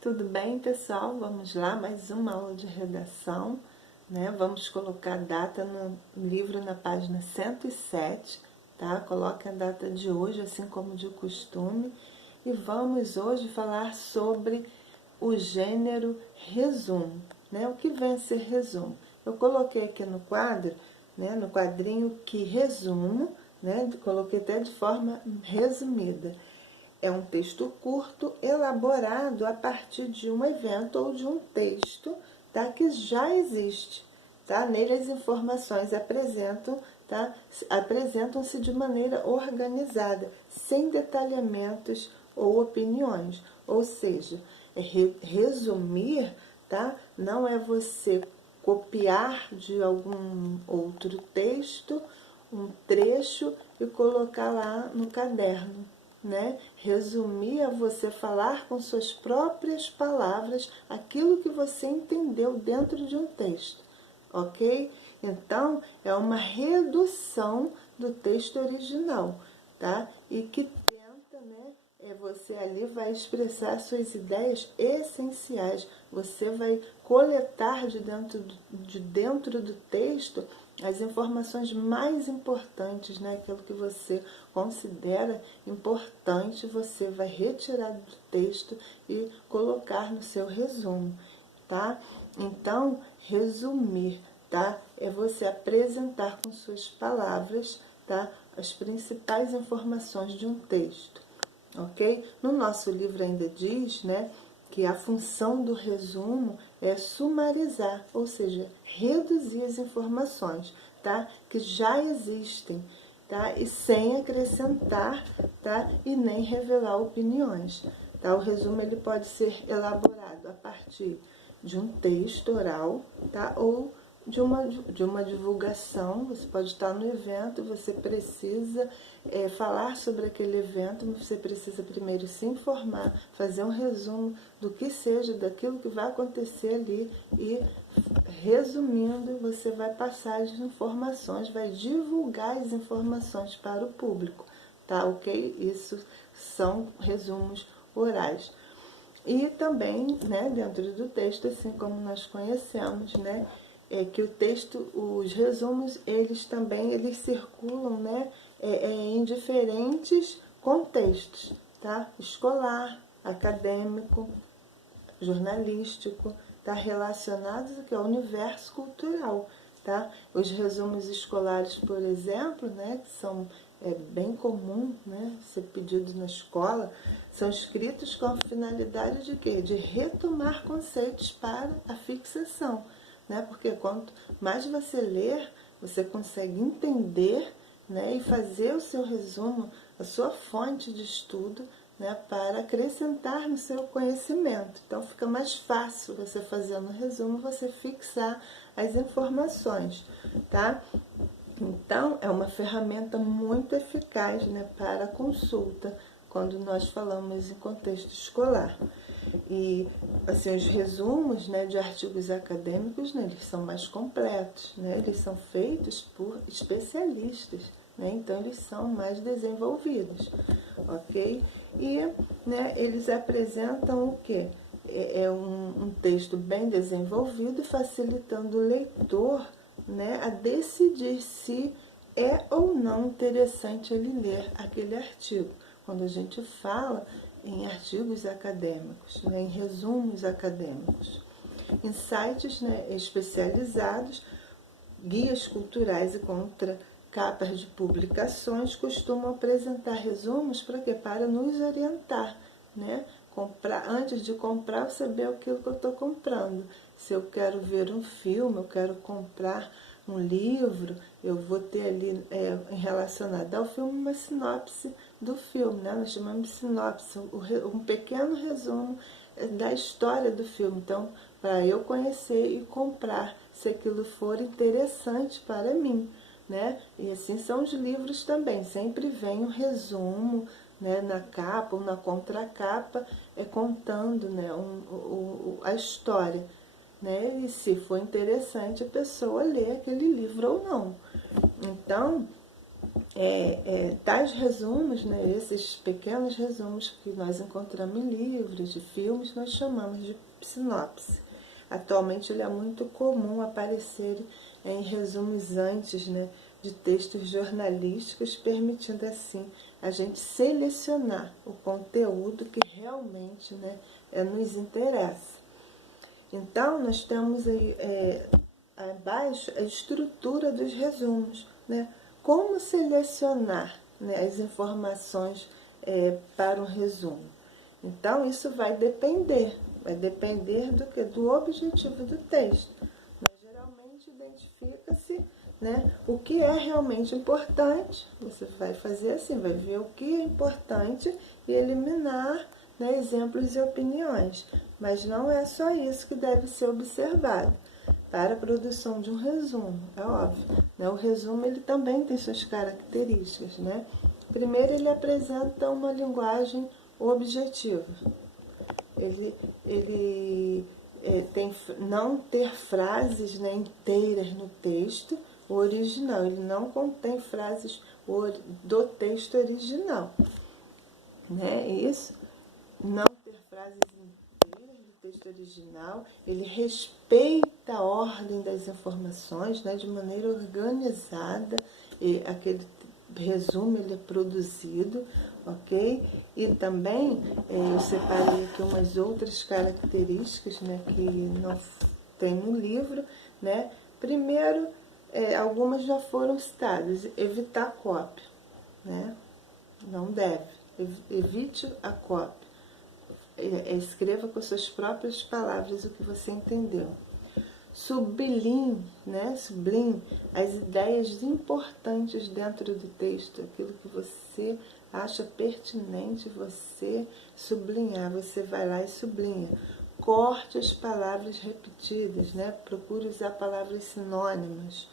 Tudo bem, pessoal? Vamos lá, mais uma aula de redação, né? Vamos colocar a data no livro na página 107, tá? Coloque a data de hoje, assim como de costume. E vamos hoje falar sobre o gênero resumo, né? O que vem a ser resumo? Eu coloquei aqui no quadro, né, no quadrinho que resumo, né? Coloquei até de forma resumida. É um texto curto, elaborado a partir de um evento ou de um texto, tá, que já existe. Tá? Nele as informações tá, apresentam-se de maneira organizada, sem detalhamentos ou opiniões. Ou seja, resumir, tá, não é você copiar de algum outro texto um trecho e colocar lá no caderno, né? Resumir é você falar com suas próprias palavras aquilo que você entendeu dentro de um texto, ok? Então, é uma redução do texto original, tá? E que tenta, né? Você ali vai expressar suas ideias essenciais. Você vai coletar de dentro do texto as informações mais importantes, né? Aquilo que você considera importante, você vai retirar do texto e colocar no seu resumo, tá? Então, resumir, tá? É você apresentar com suas palavras, tá, as principais informações de um texto, ok? No nosso livro ainda diz, né, que a função do resumo é sumarizar, ou seja, reduzir as informações, tá, que já existem, tá, e sem acrescentar, tá, e nem revelar opiniões, tá? O resumo ele pode ser elaborado a partir de um texto oral, tá, ou de uma divulgação. Você pode estar no evento, você precisa falar sobre aquele evento, você precisa primeiro se informar, fazer um resumo do que seja, daquilo que vai acontecer ali e, resumindo, você vai passar as informações, vai divulgar as informações para o público, tá ok? Isso são resumos orais. E também, né, dentro do texto, assim como nós conhecemos, né, que o texto, os resumos, eles circulam, né, em diferentes contextos, tá? Escolar, acadêmico, jornalístico, tá, relacionados ao universo cultural, tá? Os resumos escolares, por exemplo, né, que são bem comum, né, ser pedidos na escola, são escritos com a finalidade de quê? De retomar conceitos para a fixação, né? Porque quanto mais você ler, você consegue entender, né, e fazer o seu resumo, a sua fonte de estudo, né, para acrescentar no seu conhecimento. Então fica mais fácil você fazendo o resumo, você fixar as informações, tá? Então é uma ferramenta muito eficaz, né, para a consulta, quando nós falamos em contexto escolar. E assim, os resumos, né, de artigos acadêmicos, né, eles são mais completos, né, eles são feitos por especialistas, né, então eles são mais desenvolvidos, ok? E, né, eles apresentam o quê? Um texto bem desenvolvido, facilitando o leitor, né, a decidir se é ou não interessante ele ler aquele artigo. Quando a gente fala em artigos acadêmicos, né, em resumos acadêmicos, em sites, né, especializados, guias culturais e contracapas de publicações costumam apresentar resumos para quê? Para nos orientar, né? Antes de comprar, saber aquilo que eu estou comprando. Se eu quero ver um filme, eu quero comprar um livro, eu vou ter ali, relacionado ao filme, uma sinopse do filme, né? Nós chamamos de sinopse, um pequeno resumo da história do filme. Então, para eu conhecer e comprar, se aquilo for interessante para mim, né? E assim são os livros também, sempre vem um resumo, né, na capa ou na contracapa, contando, né, a história, né? E se for interessante, a pessoa lê aquele livro ou não. Então, tais resumos, né, esses pequenos resumos que nós encontramos em livros, de filmes, nós chamamos de sinopse. Atualmente ele é muito comum aparecer em resumos antes, né, de textos jornalísticos, permitindo assim a gente selecionar o conteúdo que realmente, né, nos interessa. Então, nós temos aí abaixo a estrutura dos resumos, né? Como selecionar, né, as informações para um resumo. Então, isso vai depender do que? Do objetivo do texto. Mas, geralmente, identifica-se, né, o que é realmente importante. Você vai fazer assim, vai ver o que é importante e eliminar, né, exemplos e opiniões. Mas não é só isso que deve ser observado para a produção de um resumo, é óbvio, né? O resumo ele também tem suas características, né? Primeiro, ele apresenta uma linguagem objetiva. Ele tem não ter frases, né, inteiras no texto, o original. Ele não contém frases do texto original, né? Isso, não ter frases inteiras do texto original. Ele respeita a ordem das informações, né, de maneira organizada. E aquele resumo ele é produzido, ok? E também eu separei aqui umas outras características, né, que não tem no livro, né? Primeiro, algumas já foram citadas. Evitar cópia, né? Não deve. Evite a cópia. Escreva com suas próprias palavras o que você entendeu. Sublinhe, né? Sublinhe as ideias importantes dentro do texto, aquilo que você acha pertinente você sublinhar, você vai lá e sublinha. Corte as palavras repetidas, né? Procure usar palavras sinônimas.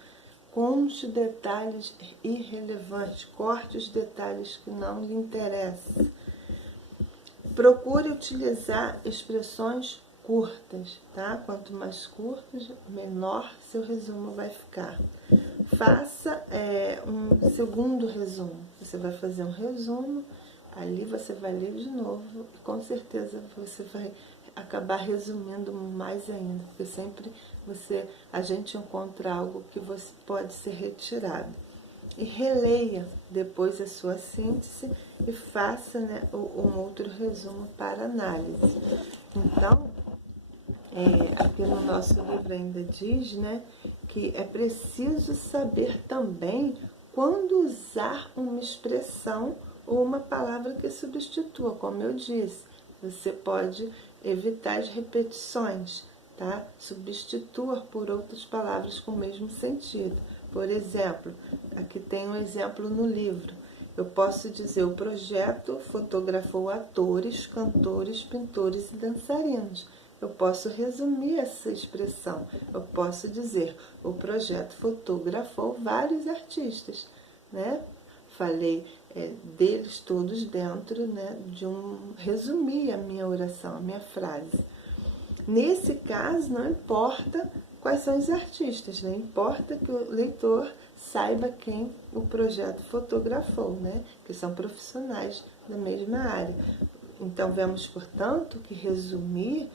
Conte detalhes irrelevantes, corte os detalhes que não lhe interessam. Procure utilizar expressões curtas, tá? Quanto mais curtos, menor seu resumo vai ficar. Faça um segundo resumo. Você vai fazer um resumo, ali você vai ler de novo e com certeza você vai acabar resumindo mais ainda, porque sempre a gente encontra algo que você pode ser retirado. E releia depois a sua síntese e faça, né, um outro resumo para análise. Então, aqui no nosso livro ainda diz, né, que é preciso saber também quando usar uma expressão ou uma palavra que substitua, como eu disse. Você pode evitar as repetições, tá? Substitua por outras palavras com o mesmo sentido. Por exemplo, aqui tem um exemplo no livro. Eu posso dizer, o projeto fotografou atores, cantores, pintores e dançarinos. Eu posso resumir essa expressão. Eu posso dizer, o projeto fotografou vários artistas, né? Falei deles todos dentro, né, resumir a minha oração, a minha frase. Nesse caso, não importa quais são os artistas, não importa que o leitor saiba quem o projeto fotografou, né, que são profissionais da mesma área. Então, vemos, portanto, que resumir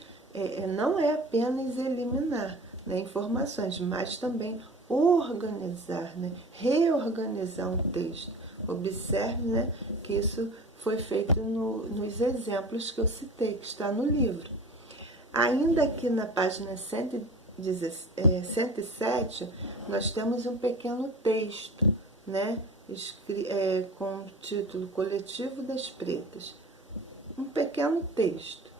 não é apenas eliminar, né, informações, mas também organizar, né, reorganizar um texto. Observe, né, que isso foi feito nos exemplos que eu citei, que está no livro. Ainda aqui na página 107, nós temos um pequeno texto, né, com o título Coletivo das Pretas. Um pequeno texto.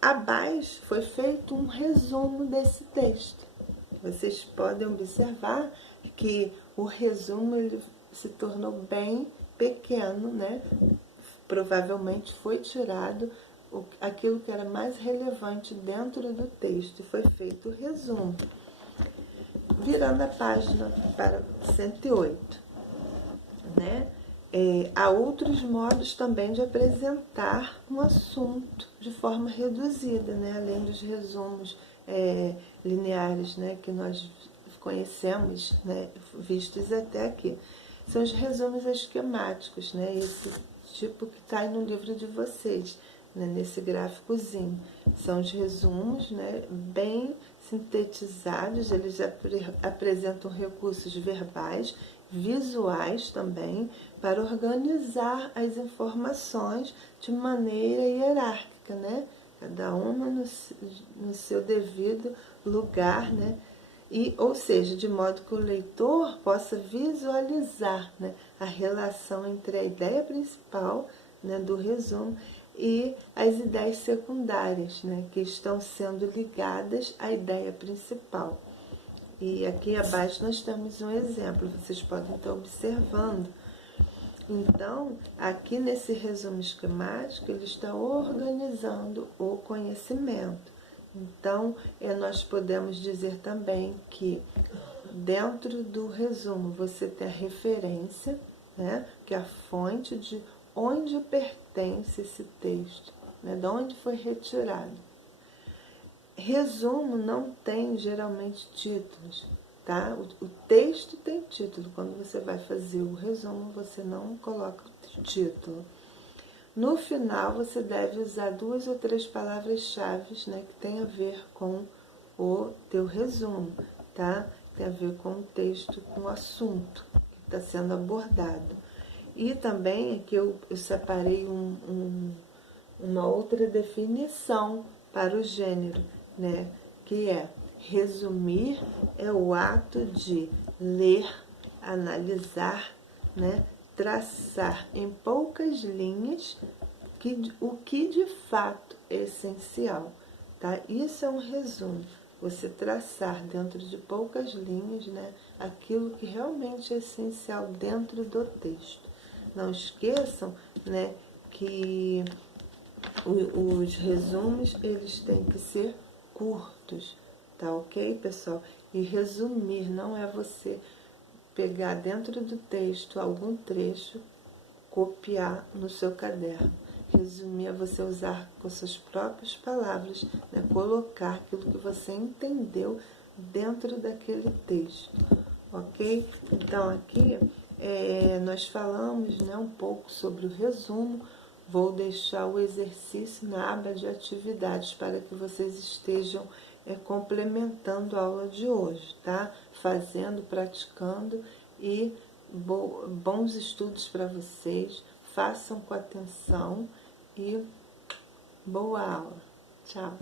Abaixo foi feito um resumo desse texto. Vocês podem observar que o resumo ele se tornou bem pequeno, né? Provavelmente foi tirado aquilo que era mais relevante dentro do texto e foi feito o resumo. Virando a página para 108, né? Há outros modos também de apresentar um assunto de forma reduzida, né? Além dos resumos lineares, né? Que nós conhecemos, né? Vistos até aqui. são os resumos esquemáticos, né? Esse tipo que está aí no livro de vocês, né? Nesse gráficozinho. São os resumos, né? Bem sintetizados, eles apresentam recursos verbais, visuais também, para organizar as informações de maneira hierárquica, né? Cada uma no seu devido lugar, né? E, ou seja, de modo que o leitor possa visualizar, né, a relação entre a ideia principal, né, do resumo e as ideias secundárias, né, que estão sendo ligadas à ideia principal. E aqui abaixo nós temos um exemplo, vocês podem estar observando. Então, aqui nesse resumo esquemático, ele está organizando o conhecimento. Então, nós podemos dizer também que dentro do resumo você tem a referência, né, que é a fonte de onde pertence esse texto, né, de onde foi retirado. Resumo não tem geralmente títulos, tá? O texto tem título. Quando você vai fazer o resumo, você não coloca o título. No final, você deve usar 2 ou 3 palavras-chave, né, que tem a ver com o teu resumo, tá? Tem a ver com o texto, com o assunto que está sendo abordado. E também aqui eu separei uma outra definição para o gênero, né, que é: resumir é o ato de ler, analisar, né, traçar em poucas linhas o que de fato é essencial, tá? Isso é um resumo, você traçar dentro de poucas linhas, né, aquilo que realmente é essencial dentro do texto. Não esqueçam, né, que os resumos eles têm que ser curtos, tá ok, pessoal? E resumir não é você pegar dentro do texto algum trecho, copiar no seu caderno. Resumir é você usar com suas próprias palavras, né, colocar aquilo que você entendeu dentro daquele texto, ok? Então aqui nós falamos, né, um pouco sobre o resumo. Vou deixar o exercício na aba de atividades para que vocês estejam complementando a aula de hoje, tá? Fazendo, praticando e bons estudos para vocês. Façam com atenção e boa aula. Tchau.